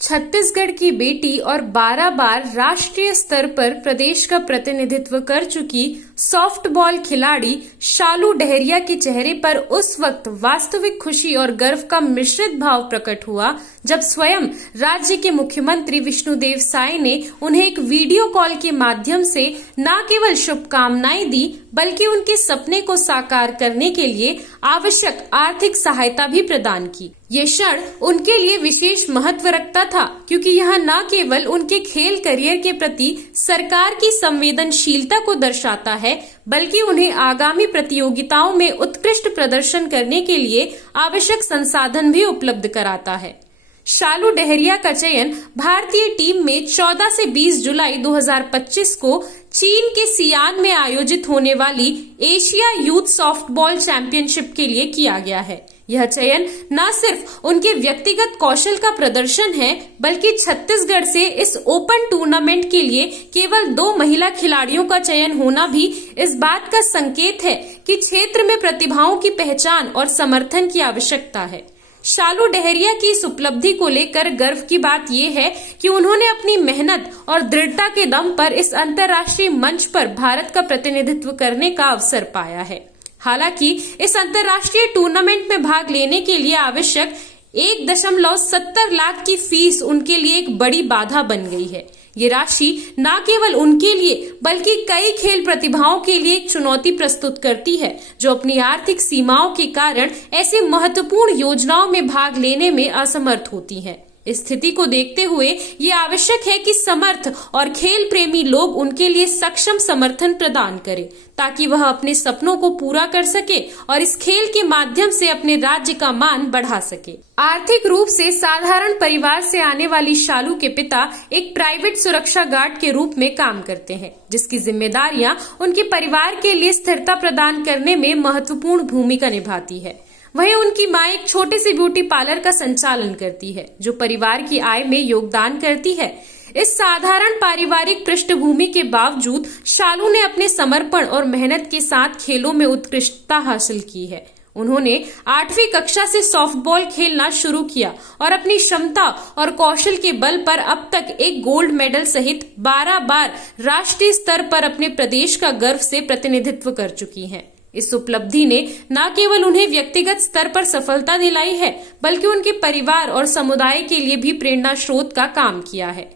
छत्तीसगढ़ की बेटी और 12 बार राष्ट्रीय स्तर पर प्रदेश का प्रतिनिधित्व कर चुकी सॉफ्टबॉल खिलाड़ी शालू डहरिया के चेहरे पर उस वक्त वास्तविक खुशी और गर्व का मिश्रित भाव प्रकट हुआ जब स्वयं राज्य के मुख्यमंत्री विष्णुदेव साय ने उन्हें एक वीडियो कॉल के माध्यम से न केवल शुभकामनाएं दी बल्कि उनके सपने को साकार करने के लिए आवश्यक आर्थिक सहायता भी प्रदान की। ये क्षण उनके लिए विशेष महत्व रखता था क्योंकि यह न केवल उनके खेल करियर के प्रति सरकार की संवेदनशीलता को दर्शाता है बल्कि उन्हें आगामी प्रतियोगिताओं में उत्कृष्ट प्रदर्शन करने के लिए आवश्यक संसाधन भी उपलब्ध कराता है। शालू डहरिया का चयन भारतीय टीम में 14 से 20 जुलाई 2025 को चीन के सियान में आयोजित होने वाली एशिया यूथ सॉफ्टबॉल चैंपियनशिप के लिए किया गया है। यह चयन न सिर्फ उनके व्यक्तिगत कौशल का प्रदर्शन है बल्कि छत्तीसगढ़ से इस ओपन टूर्नामेंट के लिए केवल 2 महिला खिलाड़ियों का चयन होना भी इस बात का संकेत है कि क्षेत्र में प्रतिभाओं की पहचान और समर्थन की आवश्यकता है। शालू डहरिया की इस उपलब्धि को लेकर गर्व की बात यह है कि उन्होंने अपनी मेहनत और दृढ़ता के दम पर इस अंतर्राष्ट्रीय मंच पर भारत का प्रतिनिधित्व करने का अवसर पाया है। हालांकि इस अंतर्राष्ट्रीय टूर्नामेंट में भाग लेने के लिए आवश्यक 1.70 लाख की फीस उनके लिए एक बड़ी बाधा बन गई है। ये राशि न केवल उनके लिए बल्कि कई खेल प्रतिभाओं के लिए एक चुनौती प्रस्तुत करती है जो अपनी आर्थिक सीमाओं के कारण ऐसी महत्वपूर्ण योजनाओं में भाग लेने में असमर्थ होती हैं। इस स्थिति को देखते हुए ये आवश्यक है कि समर्थ और खेल प्रेमी लोग उनके लिए सक्षम समर्थन प्रदान करें ताकि वह अपने सपनों को पूरा कर सके और इस खेल के माध्यम से अपने राज्य का मान बढ़ा सके। आर्थिक रूप से साधारण परिवार से आने वाली शालू के पिता एक प्राइवेट सुरक्षा गार्ड के रूप में काम करते हैं जिसकी जिम्मेदारियां उनके परिवार के लिए स्थिरता प्रदान करने में महत्वपूर्ण भूमिका निभाती है। वहीं उनकी मां एक छोटे से ब्यूटी पार्लर का संचालन करती है जो परिवार की आय में योगदान करती है। इस साधारण पारिवारिक पृष्ठभूमि के बावजूद शालू ने अपने समर्पण और मेहनत के साथ खेलों में उत्कृष्टता हासिल की है। उन्होंने 8वीं कक्षा से सॉफ्टबॉल खेलना शुरू किया और अपनी क्षमता और कौशल के बल पर अब तक एक गोल्ड मेडल सहित 12 बार राष्ट्रीय स्तर पर अपने प्रदेश का गर्व से प्रतिनिधित्व कर चुकी हैं। इस उपलब्धि ने न केवल उन्हें व्यक्तिगत स्तर पर सफलता दिलाई है बल्कि उनके परिवार और समुदाय के लिए भी प्रेरणा स्रोत का काम किया है।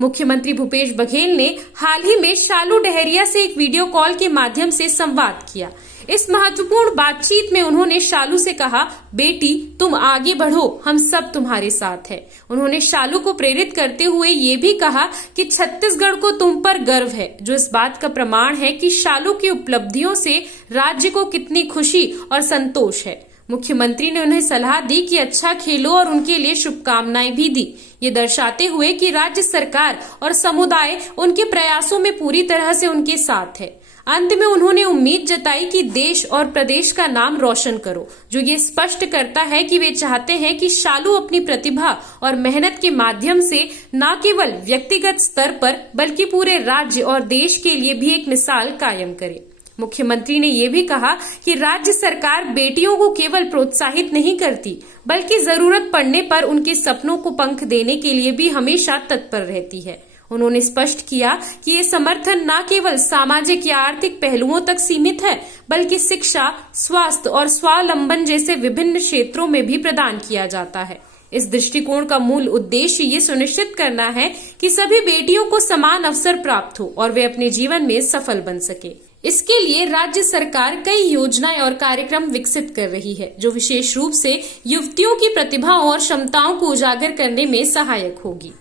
मुख्यमंत्री भूपेश बघेल ने हाल ही में शालू डहरिया से एक वीडियो कॉल के माध्यम से संवाद किया। इस महत्वपूर्ण बातचीत में उन्होंने शालू से कहा, बेटी तुम आगे बढ़ो, हम सब तुम्हारे साथ हैं। उन्होंने शालू को प्रेरित करते हुए ये भी कहा कि छत्तीसगढ़ को तुम पर गर्व है, जो इस बात का प्रमाण है कि शालू की उपलब्धियों से राज्य को कितनी खुशी और संतोष है। मुख्यमंत्री ने उन्हें सलाह दी कि अच्छा खेलो और उनके लिए शुभकामनाएं भी दी, ये दर्शाते हुए कि राज्य सरकार और समुदाय उनके प्रयासों में पूरी तरह से उनके साथ है। अंत में उन्होंने उम्मीद जताई कि देश और प्रदेश का नाम रोशन करो, जो ये स्पष्ट करता है कि वे चाहते हैं कि शालू अपनी प्रतिभा और मेहनत के माध्यम से न केवल व्यक्तिगत स्तर पर बल्कि पूरे राज्य और देश के लिए भी एक मिसाल कायम करे। मुख्यमंत्री ने ये भी कहा कि राज्य सरकार बेटियों को केवल प्रोत्साहित नहीं करती बल्कि जरूरत पड़ने पर उनके सपनों को पंख देने के लिए भी हमेशा तत्पर रहती है। उन्होंने स्पष्ट किया कि ये समर्थन न केवल सामाजिक या आर्थिक पहलुओं तक सीमित है बल्कि शिक्षा, स्वास्थ्य और स्वावलंबन जैसे विभिन्न क्षेत्रों में भी प्रदान किया जाता है। इस दृष्टिकोण का मूल उद्देश्य ये सुनिश्चित करना है कि सभी बेटियों को समान अवसर प्राप्त हो और वे अपने जीवन में सफल बन सके। इसके लिए राज्य सरकार कई योजनाएं और कार्यक्रम विकसित कर रही है जो विशेष रूप से युवतियों की प्रतिभाओं और क्षमताओं को उजागर करने में सहायक होगी।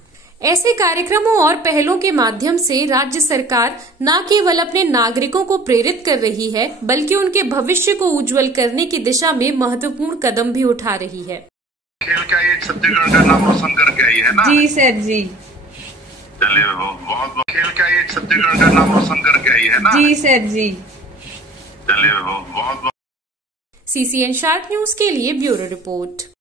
ऐसे कार्यक्रमों और पहलों के माध्यम से राज्य सरकार न केवल अपने नागरिकों को प्रेरित कर रही है बल्कि उनके भविष्य को उज्जवल करने की दिशा में महत्वपूर्ण कदम भी उठा रही है। खेल का ये छत्तीसगढ़ का नाम रोशन करके आई है ना? जी सर जी। चलिए बहुत खेल का ये छत्तीसगढ़ का नाम रोशन करके आई है ना? जी सर जी। चलिए बहुत। CCN शार्प न्यूज के लिए ब्यूरो रिपोर्ट।